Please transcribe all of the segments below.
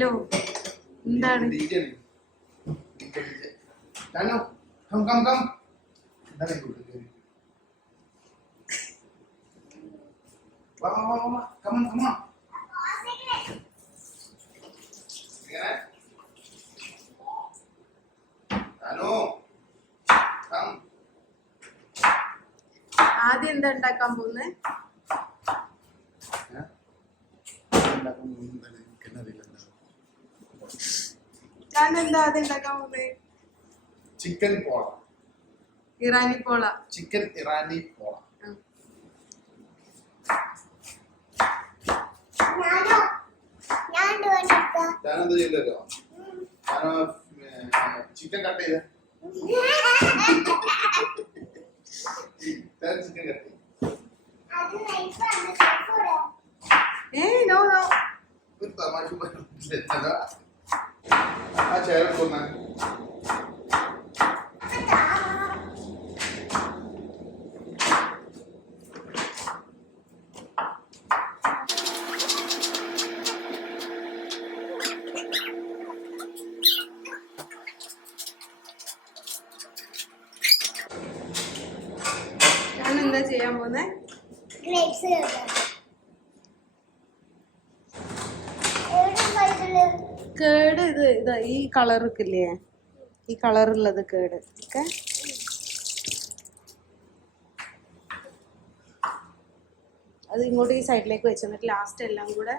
Hello എന്താണ് tanu come എന്താണ് വാ come on tanu come ആദ്യം എന്താ ഉണ്ടാക്കാൻ പോകുന്നത്? ഞാൻ എന്താ ആദ്യം ഉണ്ടാക്കാൻ പോകുന്നത്? ചിക്കൻ പോള, ഇറാനി പോള. ചിക്കൻ ഇറാനി പോള. ഞാനെന്താ ചെയ്തല്ലോ, ചിക്കൻ കട്ട് ചെയ്ത ചിക്കൻ കട്ട് നോ ഒരു തമാശ ആ ചേർക്കുന്ന ഞാൻ എന്താ ചെയ്യാൻ പോകുന്നത്? കേട് ഇത് ഈ കളറൊക്കെ ഇല്ലേ, ഈ കളറുള്ളത് കേട് ഒക്കെ അത് ഇങ്ങോട്ട് ഈ സൈഡിലേക്ക് വെച്ച് എന്നിട്ട് ലാസ്റ്റ് എല്ലാം കൂടെ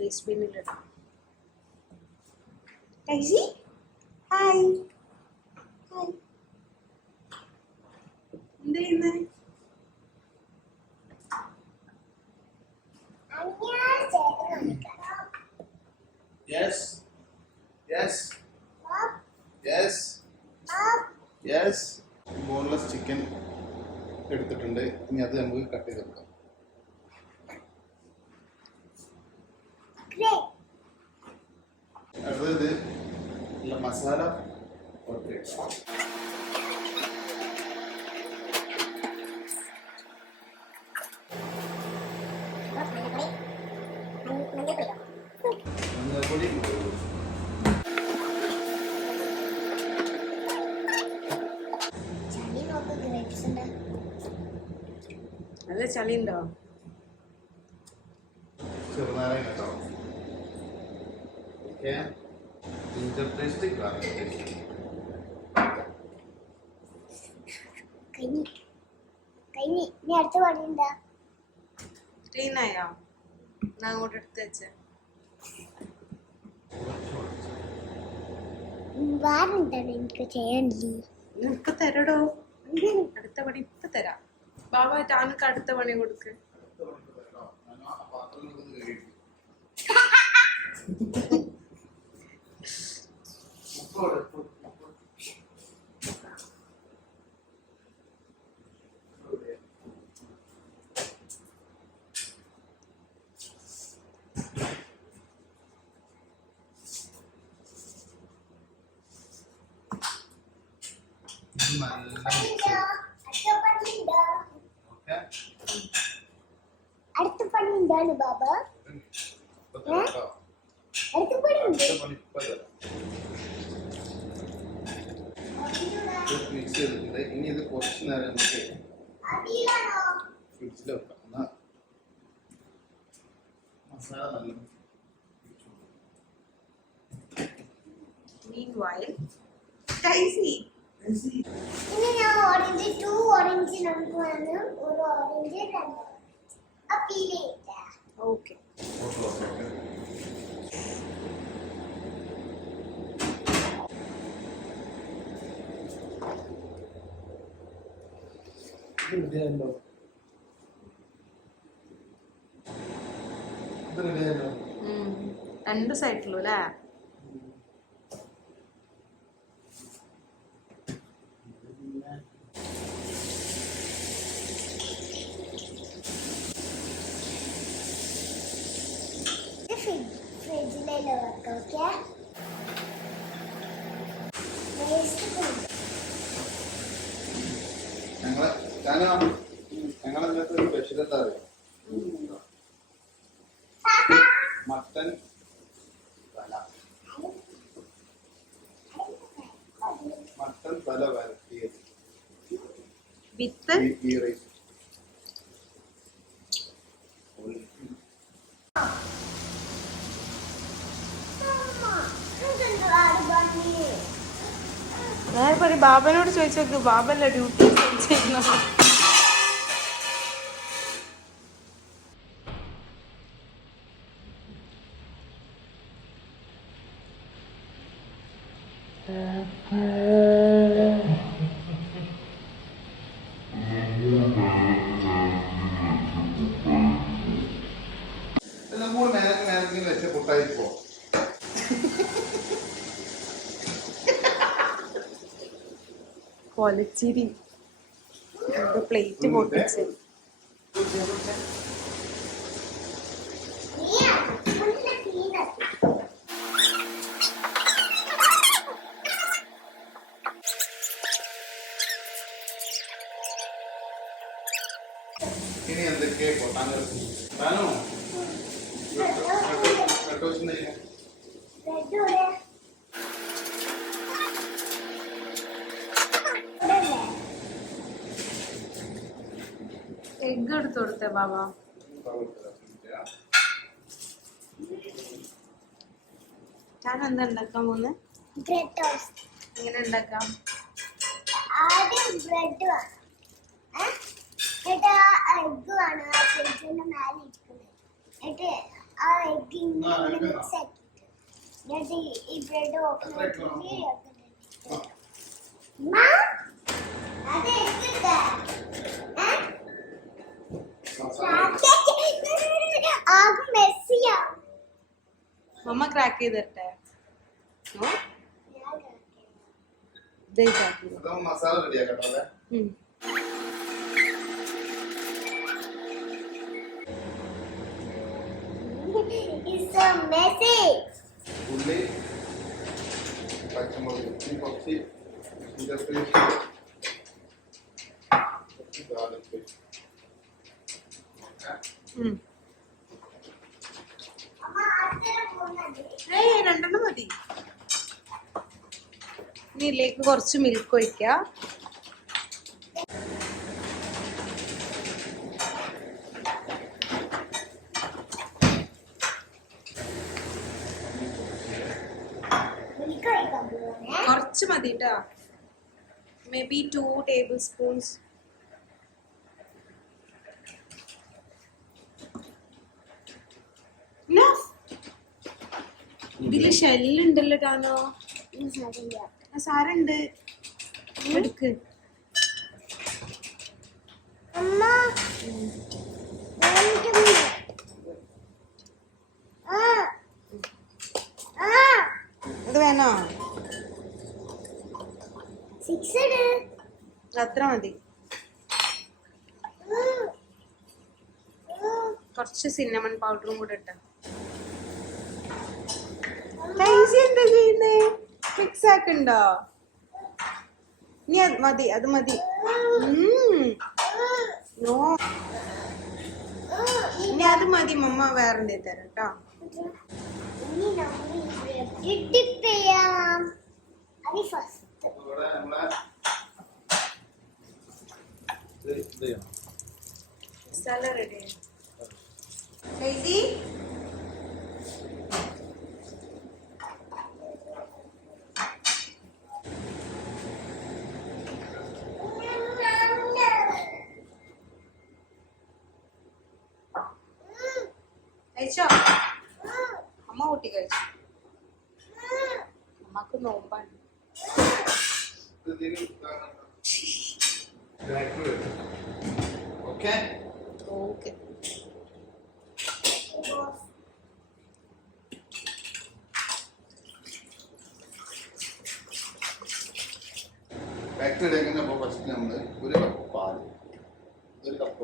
വേസ്റ്റ് ബിന്നിലിടാം. ഹായ് ഹായ്, എന്ത് ചെയ്യുന്നേ? Yes. ബോൺലെസ് ചിക്കൻ എടുത്തിട്ടുണ്ട്. ഇനി അത് നമുക്ക് കട്ട് ചെയ്തെടുക്കാം. അടുത്തത് മസാല മഞ്ഞൾപ്പൊടി നല്ല ചളി ഉണ്ടോ? ചെറുനാരങ്ങ കേട്ടോ. Ginger paste, garlic paste. അടുത്ത പണി എന്താ? ക്ലീൻ ആയോ? ഞാൻ അങ്ങോട്ട് എടുത്ത് വെച്ചേ. വേറെന്താണ് എനിക്ക് ചെയ്യാനില്ലേ? നിനക്ക് തരടോ, അടുത്ത പണി ഇപ്പൊ തരാം. ബാബ ടാനക്ക് അടുത്ത പണി കൊടുക്ക്. അടുത്ത പണി എന്താണ് ബാബ? അടുത്ത പണി മിക്സ് ചെയ്തിട്ടുണ്ട്. ഇനി ഇത് കുറച്ച് നേരം നമുക്ക് ഫ്രിഡ്ജിൽ വെക്കാം. എന്നാ മസാല നല്ല Meanwhile, Daisy. ഇനി ഞാൻ ഓറഞ്ച് 2 ഓറഞ്ച് നമുക്ക് വേണം. ഒരു ഓറഞ്ച് 2 അപ്പീൽ ചെയ്താ. Okay. രണ്ട് സൈഡിലും അല്ലേ? ഫ്രിഡ്ജിലല്ലോ വെക്കാം. ഞങ്ങളതിനകത്ത് ഒരു സ്പെഷ്യൽ എന്താ അറിയോ? മട്ടൻ തല. മസാല വരട്ടിയത് വിത്ത് ഈ റൈസ് നേരെ പറയും ബാബനോട് ചോദിച്ചു നോക്ക്, ബാബല്ല ഡ്യൂട്ടി ചെയ്യുന്നത്. എല്ലാം കൂടെ മേനക്കിന് വെച്ച പൊട്ടായിപ്പോ കൊലച്ചിരി പ്ലേറ്റ് പൊട്ടിച്ച്. ഇനി എന്തൊക്കെ പൊട്ടാൻ താനോ എഗ് എടുത്തു കൊടുത്തേ ബാബ. ഞാൻ എന്താ ഉണ്ടാക്കാൻ പോന്ന്? Bread toast. എങ്ങനെ ഉണ്ടാക്കാം? ആദ്യം ബ്രെഡ് വേണം, എന്നിട്ട് ആ എഗ് വേണം ആ ഫ്രിഡ്ജിന്റെ മേലെ ഇരിക്കുന്നത്. എന്നിട്ട് ആ എഗ് ഇങ്ങനെ മിക്സ് ആക്കിയിട്ട് എന്നിട്ട് ഈ ബ്രെഡ് ഓപ്പൺ ആക്കി ആകെ മെസ്സിയാവും. മമ്മ ക്രാക്ക് ചെയ്തിട്ടെ മസാല റെഡിയാക്കട്ടെ. It's so messy. ഉള്ളി, പച്ചമുളക്, കുറച്ച് ഗാർലിക് പേസ്റ്റ്. രണ്ടെണ്ണം മതി. ഇനി ഇതിലേക്ക് കുറച്ച് മിൽക്ക് ഒഴിക്കുക. കുറച്ച് മതി ട്ടോ, മേ ബി 2 ടേബിൾ സ്പൂൺസ്. ഇതില് ഷെല്ലുണ്ടല്ലോ ടാനോ. സാരുണ്ട്, എടുക്ക്. ഇത് വേണോ? അത്ര മതി. കുറച്ച് സിന്നമൺ പൗഡറും കൂടെ ഇട്ട. എന്താ ചെയ്യുന്നേ? മിക്സ് ആക്കണ്ടോ? ഇനി അത് മതി, അത് മതി. നോ, ഇനി അത് മതി. മമ്മ വേറെ എന്തേ തരാം കേട്ടോ. മസാല റെഡി. കഴിച്ചോ? അമ്മ കൂട്ടി കഴിച്ചു. അമ്മക്ക് നോമ്പാണ്. Okay okay. ഫാക്ടറി എടുക്കുന്നപ്പോൾ ഫസ്റ്റ് നമ്മൾ ഒരു കപ്പ് പാല്, ഒരു cup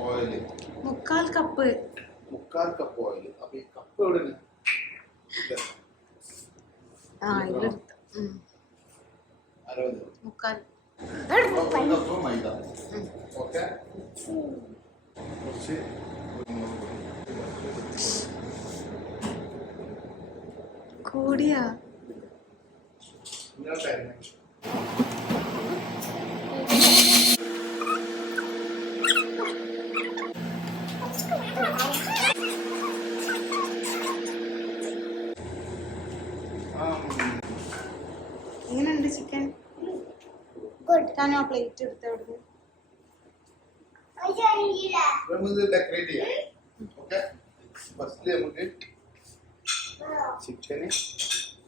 oil, 3/4 cup. 3/4 cup oil. അപ്പൊ ഈ കപ്പ് എവിടെ? ഇതിലെടുത്ത് 60. 3/4 കപ്പ് മൈദ. ഓക്കെ. കുറച്ച് കൂടിയാ എങ്ങനെയുണ്ട് ചിക്കൻ? ഗുഡ്. താനോ പ്ലേറ്റ് എടുത്ത് അവിടുന്ന് നമുക്ക് ഡെക്കറേറ്റ് ചെയ്യാം. ഓക്കെ, ഫസ്റ്റ് നമുക്ക് ചിക്കന്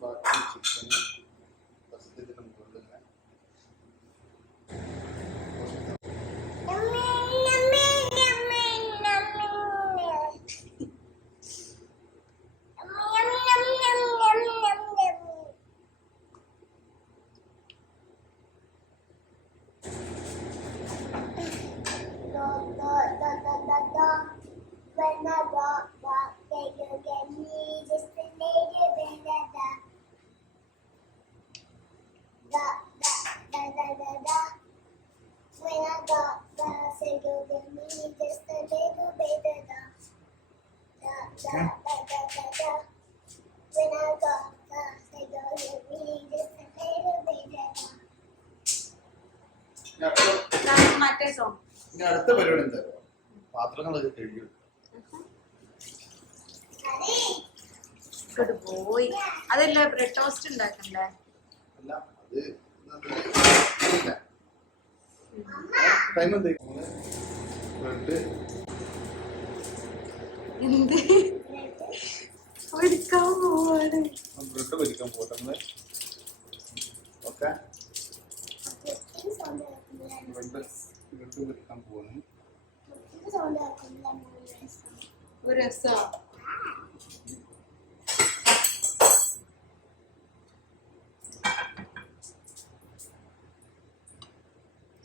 ബാക്കി ചിക്കന് ഫസ്റ്റ് ഇതിന് മുകളിൽ ഇങ്ങനെ മറ്റേ സോങ്. ഇനി അടുത്ത പരിപാടി എന്താ? പാത്രങ്ങളൊക്കെ കഴുകി ഗുഡ് ബോയ്. അതല്ല ബ്രെഡ് ടോസ്റ്റ് ഉണ്ടാക്കണ്ടേ? അല്ല, അത് ടൈം എന്താ? ബ്രെഡ് എന്ത് എടുക്കാൻ പോവാണ്? ബ്രെഡ് പൊരിക്കാൻ പോട്ടെ നമ്മള്. ഓക്കെ, ബ്രെഡ് പൊരിക്കാൻ പോകുന്നു. ഒരു രസാ.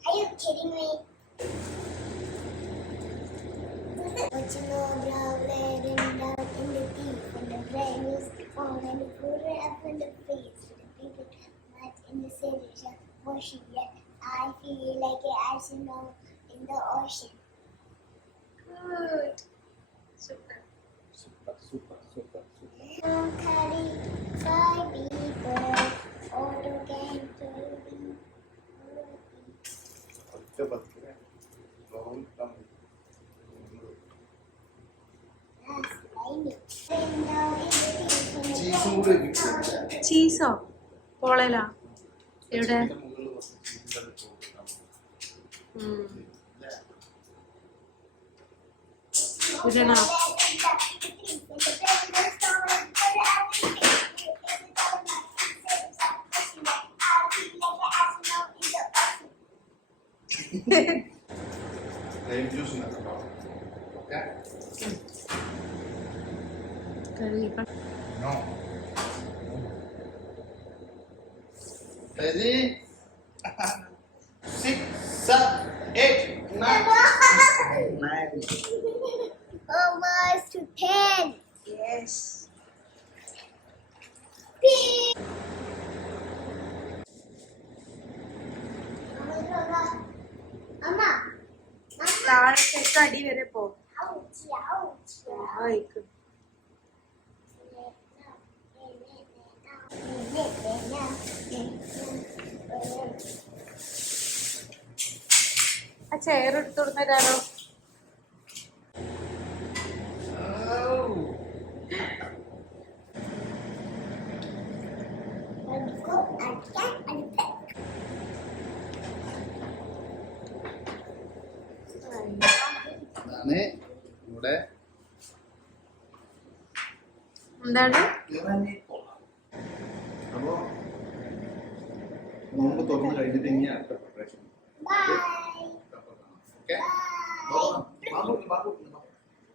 Are you kidding me? But you know, growling down in the deep, and the brain is on, and the food up in the face, the people much in the city, just washing yet. I feel like an astronaut in the ocean. Good. Super. Super super super super. Carry five people, auto game to be. ഒറ്റ പത്തില് long time. ചീസും കൂടി mix ചെയ്യാം. ചീസോ? പോളയിലാ? എവിടെ? ഇതിന്റെ മുകളിൽ കുറച്ച് ചീസിന്റെ അത് കൊടുക്കാം. ഇടണോ? ലൈം ജ്യൂസ് ഉണ്ടാക്കാം. Okay, no ready 6 7 8 9 Almost to 10. Yes. Mama. താഴത്തേക്ക് അടി വരെ പോ. Ouch, ouch. ആയിക്ക്. ആ ചെയർ എടുത്തു കൊടുത്തരാലോ? ആണ് ഇവിടെ എന്താണ്? അപ്പോ നോമ്പ് തുറന്ന് കഴിഞ്ഞിട്ട് ഇനി അടുത്ത പ്രിപ്പറേഷൻ. Bye. ഓക്കെ,